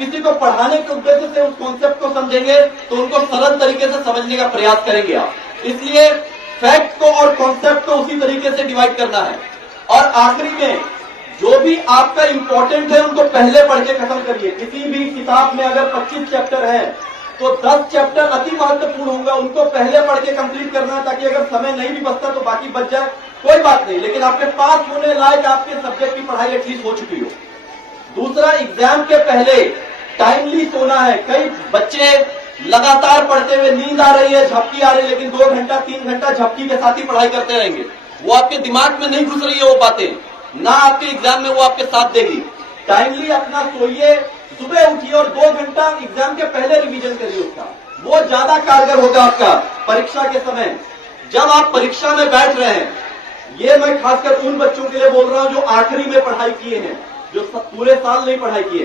किसी को पढ़ाने के उद्देश्य से उस कॉन्सेप्ट को समझेंगे तो उनको सरल तरीके से समझने का प्रयास करेंगे आप। इसलिए फैक्ट को और कॉन्सेप्ट को उसी तरीके से डिवाइड करना है। और आखिरी में जो भी आपका इंपॉर्टेंट है उनको पहले पढ़ के खत्म करिए। किसी भी किताब में अगर 25 चैप्टर है तो 10 चैप्टर अति महत्वपूर्ण होगा, उनको पहले पढ़ के कंप्लीट करना है, ताकि अगर समय नहीं भी बचता तो बाकी बच जाए, कोई बात नहीं, लेकिन आपके पास होने लायक आपके सब्जेक्ट की पढ़ाई एटलीस्ट हो चुकी हो। दूसरा, एग्जाम के पहले टाइमली सोना है। कई बच्चे लगातार पढ़ते हुए नींद आ रही है, झपकी आ रही है, लेकिन 2 घंटा 3 घंटा झपकी के साथ ही पढ़ाई करते रहेंगे। वो आपके दिमाग में नहीं घुस रही है वो बातें, ना आपके एग्जाम में वो आपके साथ देगी। टाइमली अपना सोइए, सुबह उठिए और 2 घंटा एग्जाम के पहले रिवीजन करिए उसका, वो ज्यादा कारगर होगा आपका परीक्षा के समय। जब आप परीक्षा में बैठ रहे हैं, ये मैं खासकर उन बच्चों के लिए बोल रहा हूं जो आखिरी में पढ़ाई किए हैं, जो पूरे साल नहीं पढ़ाई किए,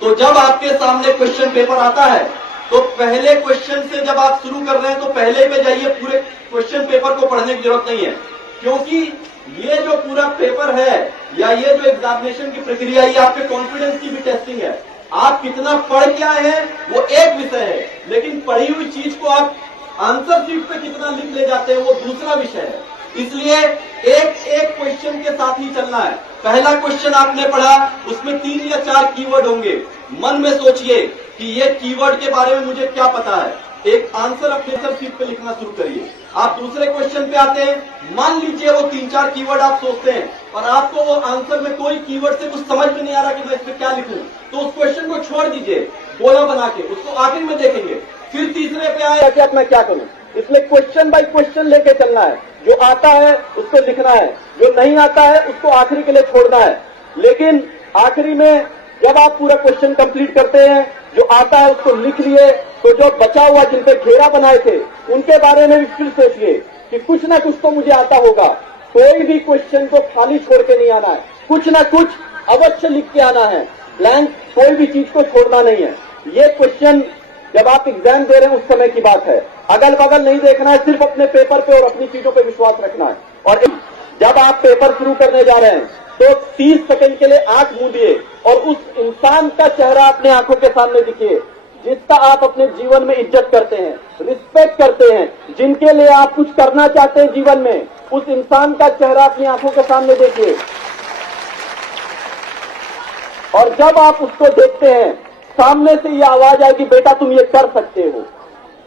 तो जब आपके सामने क्वेश्चन पेपर आता है तो पहले क्वेश्चन से जब आप शुरू कर रहे हैं तो पहले में जाइए, पूरे क्वेश्चन पेपर को पढ़ने की जरूरत नहीं है। क्योंकि ये जो पूरा पेपर है या ये जो एग्जामिनेशन की प्रक्रिया है, ये आपके कॉन्फिडेंस की भी टेस्टिंग है। आप कितना पढ़ के आए हैं वो एक विषय है, लेकिन पढ़ी हुई चीज को आप आंसर शीट पे कितना लिख ले जाते हैं वो दूसरा विषय है। इसलिए एक एक क्वेश्चन के साथ ही चलना है। पहला क्वेश्चन आपने पढ़ा, उसमें 3 या 4 कीवर्ड होंगे। मन में सोचिए कि ये कीवर्ड के बारे में मुझे क्या पता है, एक आंसर अपने आंसर शीट पे लिखना शुरू करिए। आप दूसरे क्वेश्चन पे आते हैं, मान लीजिए वो 3-4 कीवर्ड आप सोचते हैं और आपको वो आंसर में कोई कीवर्ड से कुछ समझ में नहीं आ रहा कि मैं इसमें क्या लिखूं, तो उस क्वेश्चन को छोड़ दीजिए, गोला बना के उसको आखिर में देखेंगे। फिर तीसरे पे आए कि अब मैं क्या करूं। इसमें क्वेश्चन बाय क्वेश्चन लेके चलना है, जो आता है उसको लिखना है, जो नहीं आता है उसको आखिरी के लिए छोड़ना है। लेकिन आखिरी में जब आप पूरा क्वेश्चन कंप्लीट करते हैं, जो आता है उसको लिख लिए, तो जो बचा हुआ जिन पे घेरा बनाए थे उनके बारे में भी फिर सोचिए कि कुछ ना कुछ तो मुझे आता होगा। कोई भी क्वेश्चन को खाली छोड़ के नहीं आना है, कुछ ना कुछ अवश्य लिख के आना है, ब्लैंक कोई भी चीज को छोड़ना नहीं है। ये क्वेश्चन जब आप एग्जाम दे रहे हैं उस समय की बात है, अगल बगल नहीं देखना है, सिर्फ अपने पेपर पे और अपनी चीजों पे विश्वास रखना है। और जब आप पेपर शुरू करने जा रहे हैं तो 30 सेकंड के लिए आंख मूंदिए और उस इंसान का चेहरा अपने आंखों के सामने दिखिए जिसका आप अपने जीवन में इज्जत करते हैं, रिस्पेक्ट करते हैं, जिनके लिए आप कुछ करना चाहते हैं जीवन में, उस इंसान का चेहरा अपनी आंखों के सामने देखिए। और जब आप उसको देखते हैं, सामने से ये आवाज आएगी, बेटा तुम ये कर सकते हो।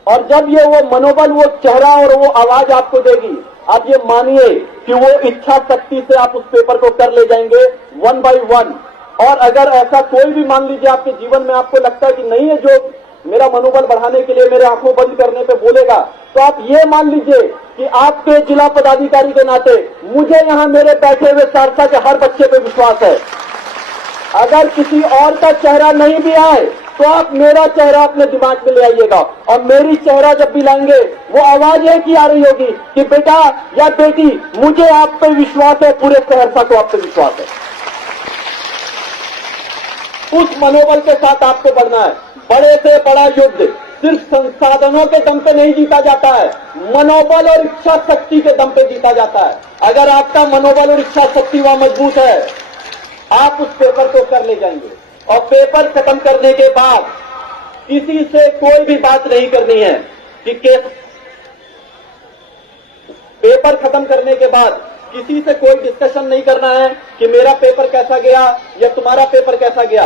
और जब ये वो मनोबल, वो चेहरा और वो आवाज आपको देगी, आप ये मानिए कि वो इच्छा शक्ति से आप उस पेपर को कर ले जाएंगे 1 by 1। और अगर ऐसा कोई भी मान लीजिए आपके जीवन में आपको लगता है कि नहीं है जो मेरा मनोबल बढ़ाने के लिए मेरे आंखों बंद करने पे बोलेगा, तो आप ये मान लीजिए कि आपके जिला पदाधिकारी के नाते मुझे यहाँ मेरे बैठे हुए सहरसा के हर बच्चे पे विश्वास है। अगर किसी और का चेहरा नहीं भी आए तो आप मेरा चेहरा अपने दिमाग में ले आइएगा, और मेरी चेहरा जब भी लाएंगे वो आवाज एक ही आ रही होगी कि बेटा या बेटी मुझे आप पे विश्वास है, पूरे सहरसा को आप पे विश्वास है। उस मनोबल के साथ आपको बढ़ना है। बड़े से बड़ा युद्ध सिर्फ संसाधनों के दम पे नहीं जीता जाता है, मनोबल और इच्छा शक्ति के दम पे जीता जाता है। अगर आपका मनोबल और इच्छा शक्ति वहां मजबूत है, आप उस पेपर को कर ले जाएंगे। और पेपर खत्म करने के बाद किसी से कोई भी बात नहीं करनी है कि पेपर खत्म करने के बाद किसी से कोई डिस्कशन नहीं करना है कि मेरा पेपर कैसा गया या तुम्हारा पेपर कैसा गया।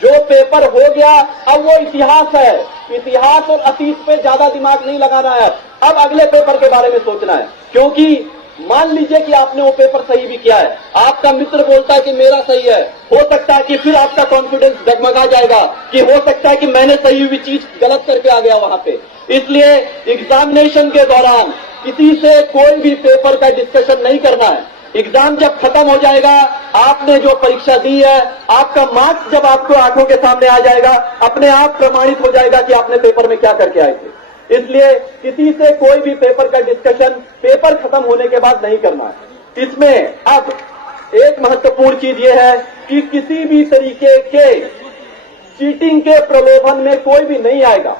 जो पेपर हो गया अब वो इतिहास है, इतिहास और अतीत पे ज्यादा दिमाग नहीं लगाना है। अब अगले पेपर के बारे में सोचना है, क्योंकि मान लीजिए कि आपने वो पेपर सही भी किया है, आपका मित्र बोलता है कि मेरा सही है, हो सकता है कि फिर आपका कॉन्फिडेंस डगमगा जाएगा कि हो सकता है कि मैंने सही हुई चीज गलत करके आ गया वहां पे। इसलिए एग्जामिनेशन के दौरान किसी से कोई भी पेपर का डिस्कशन नहीं करना है। एग्जाम जब खत्म हो जाएगा, आपने जो परीक्षा दी है, आपका मार्क्स जब आपको आंखों के सामने आ जाएगा, अपने आप प्रमाणित हो जाएगा कि आपने पेपर में क्या करके आए थे। इसलिए किसी से कोई भी पेपर का डिस्कशन पेपर खत्म होने के बाद नहीं करना है। इसमें अब एक महत्वपूर्ण चीज यह है कि किसी भी तरीके के चीटिंग के प्रलोभन में कोई भी नहीं आएगा।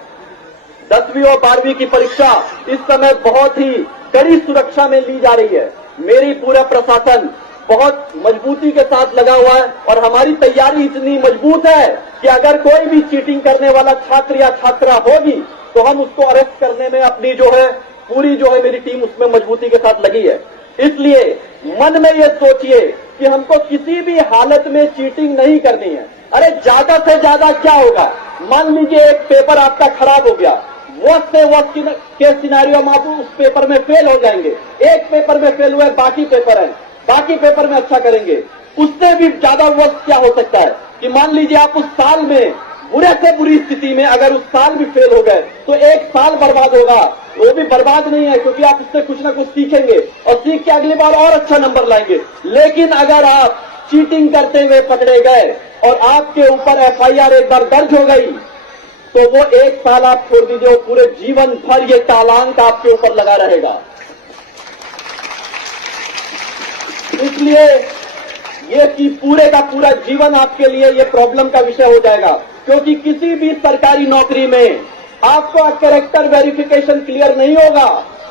10वीं और 12वीं की परीक्षा इस समय बहुत ही कड़ी सुरक्षा में ली जा रही है। मेरी पूरा प्रशासन बहुत मजबूती के साथ लगा हुआ है और हमारी तैयारी इतनी मजबूत है कि अगर कोई भी चीटिंग करने वाला छात्र या छात्रा होगी तो हम उसको अरेस्ट करने में अपनी जो है पूरी जो है मेरी टीम उसमें मजबूती के साथ लगी है। इसलिए मन में ये सोचिए कि हमको किसी भी हालत में चीटिंग नहीं करनी है। अरे ज्यादा से ज्यादा क्या होगा, मान लीजिए एक पेपर आपका खराब हो गया, वर्स्ट से वर्स्ट के सिनेरियो में आप उस पेपर में फेल हो जाएंगे। एक पेपर में फेल हुए, बाकी पेपर है, बाकी पेपर में अच्छा करेंगे। उससे भी ज्यादा वर्स्ट क्या हो सकता है कि मान लीजिए आप उस साल में बुरे से बुरी स्थिति में अगर उस साल भी फेल हो गए तो एक साल बर्बाद होगा। वो भी बर्बाद नहीं है क्योंकि आप उससे कुछ ना कुछ सीखेंगे और सीख के अगली बार और अच्छा नंबर लाएंगे। लेकिन अगर आप चीटिंग करते हुए पकड़े गए और आपके ऊपर एफआईआर एक बार दर्ज हो गई तो वो एक साल आप छोड़ दीजिए, वो पूरे जीवन भर ये चालान आपके ऊपर लगा रहेगा। इसलिए ये कि पूरे का पूरा जीवन आपके लिए ये प्रॉब्लम का विषय हो जाएगा, क्योंकि किसी भी सरकारी नौकरी में आपका कैरेक्टर वेरिफिकेशन क्लियर नहीं होगा,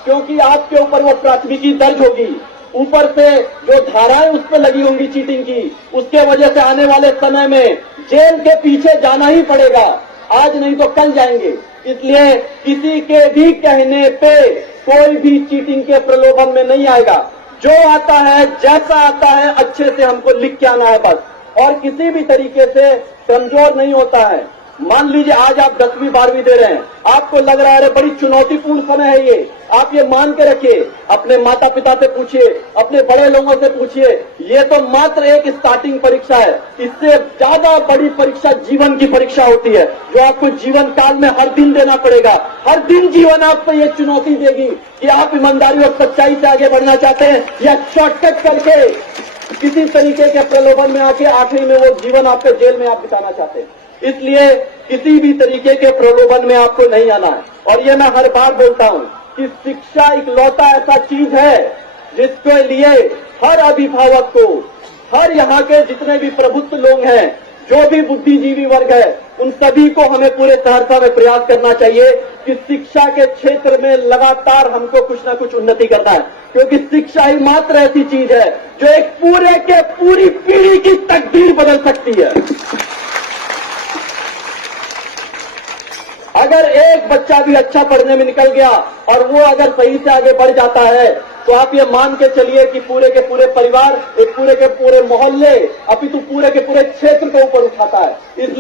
क्योंकि आपके ऊपर वो प्राथमिकी दर्ज होगी। ऊपर से जो धाराएं उस पर लगी होंगी चीटिंग की, उसके वजह से आने वाले समय में जेल के पीछे जाना ही पड़ेगा, आज नहीं तो कल जाएंगे। इसलिए किसी के भी कहने पे कोई भी चीटिंग के प्रलोभन में नहीं आएगा। जो आता है जैसा आता है अच्छे से हमको लिख के आना है बस, और किसी भी तरीके से कमजोर नहीं होता है। मान लीजिए आज आप 10वीं 12वीं दे रहे हैं, आपको लग रहा है बड़ी चुनौतीपूर्ण समय है ये, आप ये मान के रखिए, अपने माता पिता से पूछिए, अपने बड़े लोगों से पूछिए, ये तो मात्र एक स्टार्टिंग परीक्षा है। इससे ज्यादा बड़ी परीक्षा जीवन की परीक्षा होती है, जो आपको जीवन काल में हर दिन देना पड़ेगा। हर दिन जीवन आपको ये चुनौती देगी कि आप ईमानदारी और सच्चाई से आगे बढ़ना चाहते हैं या शॉर्टकट करके किसी तरीके के प्रलोभन में आके आखिरी में वो जीवन आपके जेल में आप बिताना चाहते हैं। इसलिए किसी भी तरीके के प्रलोभन में आपको नहीं आना है। और ये मैं हर बार बोलता हूं कि शिक्षा इकलौता ऐसा चीज है जिसके लिए हर अभिभावक को, हर यहाँ के जितने भी प्रबुद्ध लोग हैं, जो भी बुद्धिजीवी वर्ग है, उन सभी को हमें पूरे सहरसा में प्रयास करना चाहिए कि शिक्षा के क्षेत्र में लगातार हमको कुछ ना कुछ उन्नति करना है, क्योंकि शिक्षा ही मात्र ऐसी चीज है जो एक पूरे के पूरी पीढ़ी की तकदीर बदल सकती है। अगर एक बच्चा भी अच्छा पढ़ने में निकल गया और वो अगर सही से आगे बढ़ जाता है तो आप ये मान के चलिए कि पूरे के पूरे परिवार, एक पूरे के पूरे मोहल्ले, अपितु पूरे के पूरे क्षेत्र को ऊपर उठाता है।